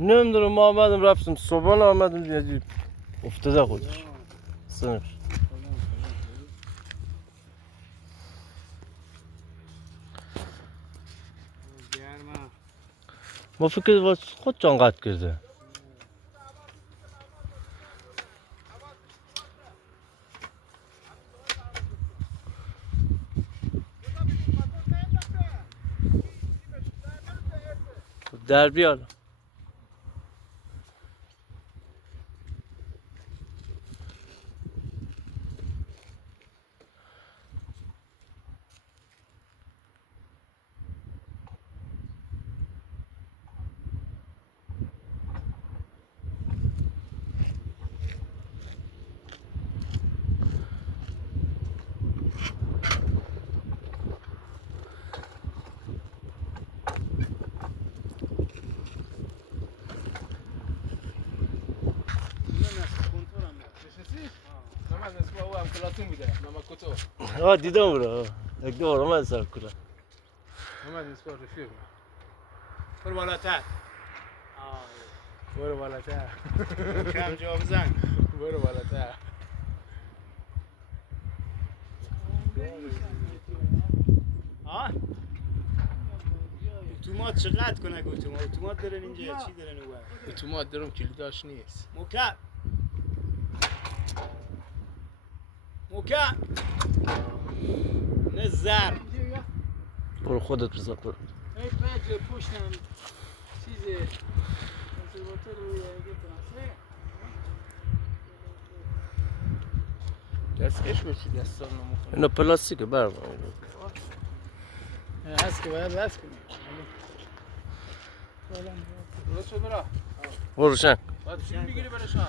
نمیدونم ما آمدم رفتم صبحانه آمدم یه افتاده خودش سنش ما فکر واسه خود جان قطع کرده در بیار دیدم برو یک دو بار آمد سر کلا محمد نسبت رفیق برو بالاتر برو بالاتر کم جا بزن برو بالاتر اتومات چقدر کنه اتومات دارن اینجا چی دارن اون اتومات دارم کلیداش نیست موکب نه زر برو خودت بزن برو ای بچه پشتم چیزه کنسرواتور روی فرانسه دستکش بشی دستان نموخونه اینا پلاستیکه برم هست که باید بس کنی درست شد برا برو شنگ باید چی میگیری برای شام